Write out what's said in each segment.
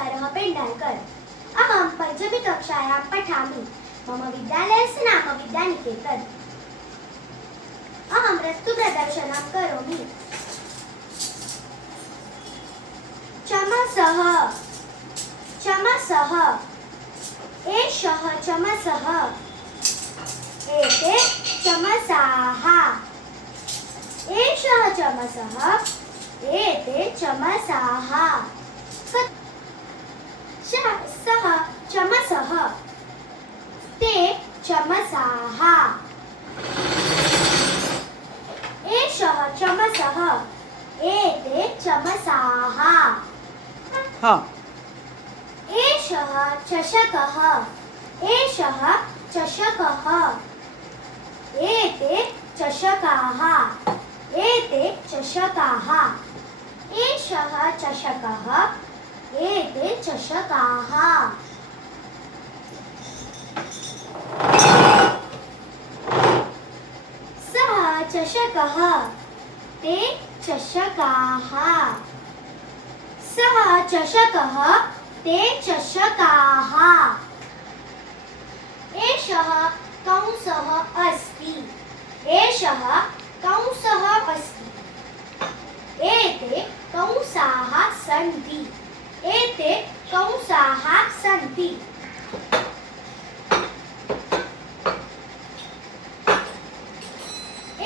तुषारः पेण्डाल्कर्। अहं पञ्चमीकक्षायां पठामि। मम विद्यालयस्य नाम विद्यानिकेतन्। अहं वस्तुप्रदर्शनं करोमि। चमसः चमसः, एषः चमसः, एते चमसाः, एषः चमसः, एते चमसाः, सः चमसः, ते चमसाः, एषः चमसः, एते चमसाः, एषः चषकः, एषः चषकः, एते चषकाः, एते चषकाः, एषः चषकः, एते चषकाः, सः चषकः, ते चषकाः, सः चषकः, ते चषकाः, एषः कंसः अस्ति, एषः कंसः अस्ति, एते कंसाः सन्ति, एते कंसाः सन्ति,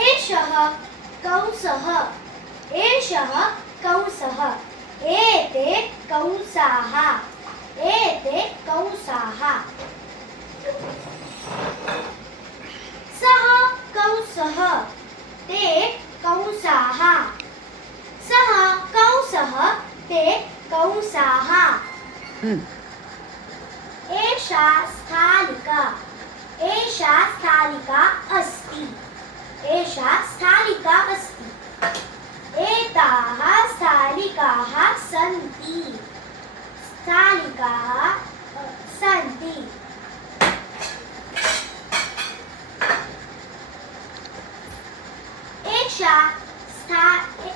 एषः कंसः, एषः कंसः, एते कंसाः, एते कंसाः, सः कंसः, ते कंसाः, सः कंसः, ते कंसाः, एषा स्थालिका, एषा स्थालिका अस्ति, एषा स्थालिका अस्ति, एताः स्थालिकाः सन्ति, स्थालिकाः सन्ति, एषा स्थालिका,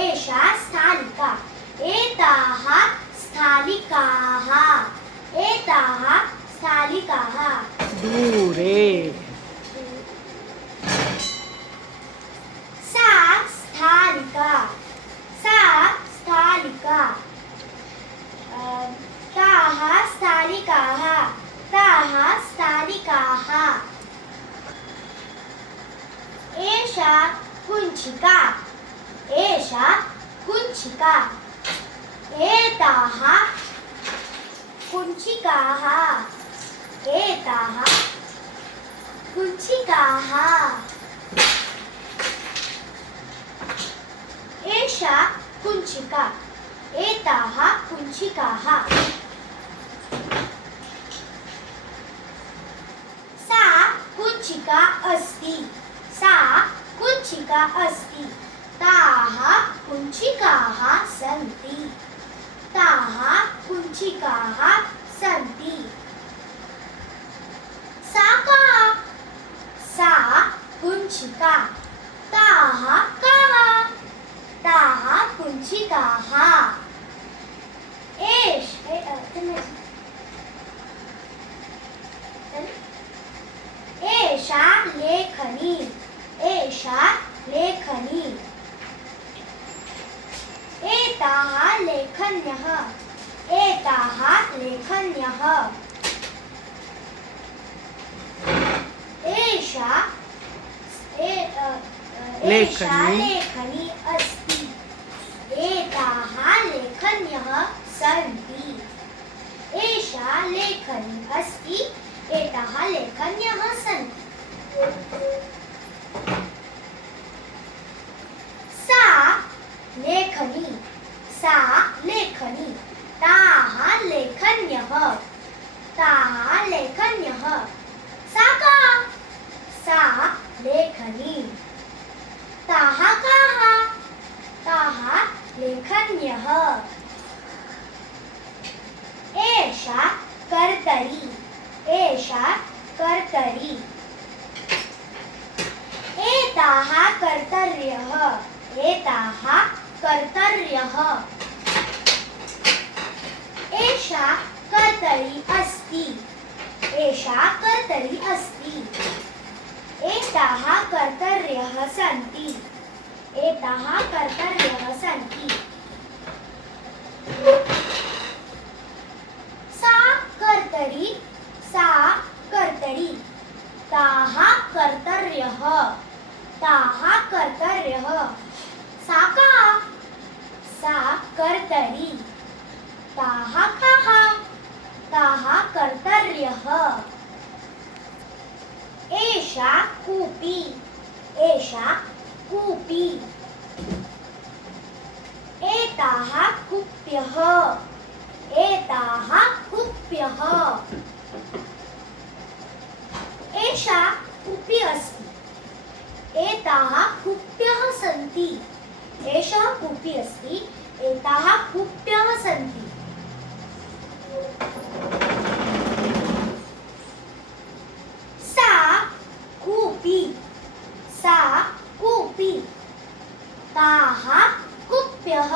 एषा स्थालिका, एताः स्थालिकाः, एताः स्थालिकाः, दूरे, सा स्थालिका, सा स्थालिका, ताः स्थालिकाः, ताः स्थालिकाः, एषा कुञ्चिका, एषा कुञ्चिका, एताः कुञ्चिकाः, एताः कुञ्चिकाः, एषा कुञ्चिका, एताः कुञ्चिकाः, सा कुञ्चिका अस्ति, सा कुञ्चिका अस्ति, ताः कुञ्चिकाः सन्ति, ताः कुञ्चिकाः सन्ति, सा का, सा कुञ्चिका, ताः काः, ताः कुञ्चिकाः, एषा लेखनी, एषा लेखनी, एताः लेखन्यः, एताः लेखन्यः, एषा लेखनी अस्ति, एताः लेखन्यः सन्ति, एषा लेखनी अस्ति, एताः लेखन्यः सन्ति, सा लेखनी, सा लेखनी, ताः लेखन्यः, ताः लेखन्यः, सा का, सा लेखनी, ताः काः, ताः लेखन्यः, एषा कर्तरी, एषा कर्तरी, एताः कर्तर्यः, एताः कर्तर्यः। एषा कर्तरी अस्ति एषा कर्तरी अस्ति एताः कर्तर्यः सन्ति एताः कर्तर्यः सन्ति सा कर्तरी ताः कर्तर्यः सा कर्तरी ताः कर्तर्यः एषा कूपी एताः कूप्यः एषा कूपी अस्ति एताः कूप्यः सन्ति एषा कूपी अस्ति एताः कूप्यः सन्ति सा कूपी ताः कूप्यः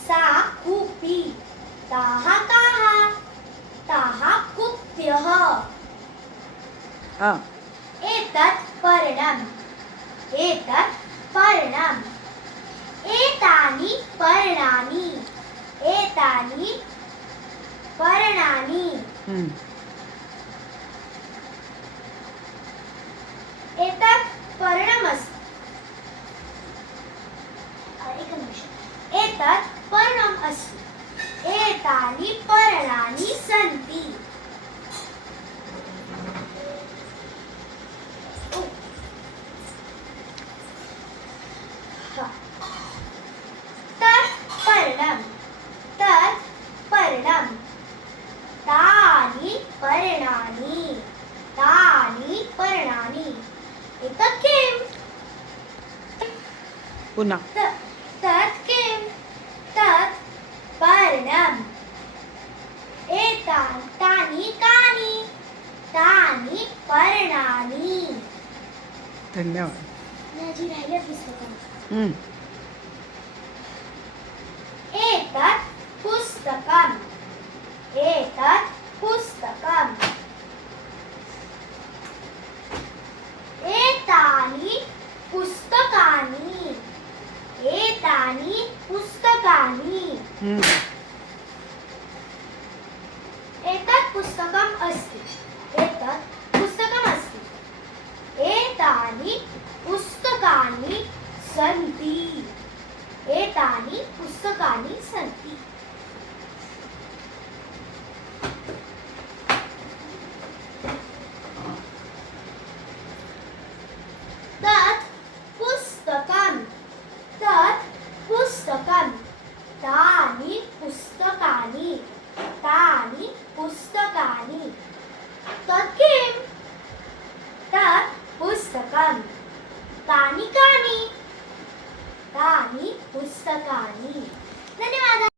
सा कूपी ताः कूप्यः हा एतत् पर्णम् एतानि पर्णानि एतत् पर्णमस्ति एतत् पर्णम् अस्ति एतानि पर्णानि सन्ति तत् पर्णम् तानि पर्णानि एतत् किम् पुन्हा तत् किम् तत् पर्णम् तानि कानि तानि पर्णानि धन्यवाद माझी राहिल्या पुस्तकं एतत् पुस्तकम् एतानि पुस्तकानि एतत् पुस्तकम् अस्ति एतानि पुस्तकानि सन्ति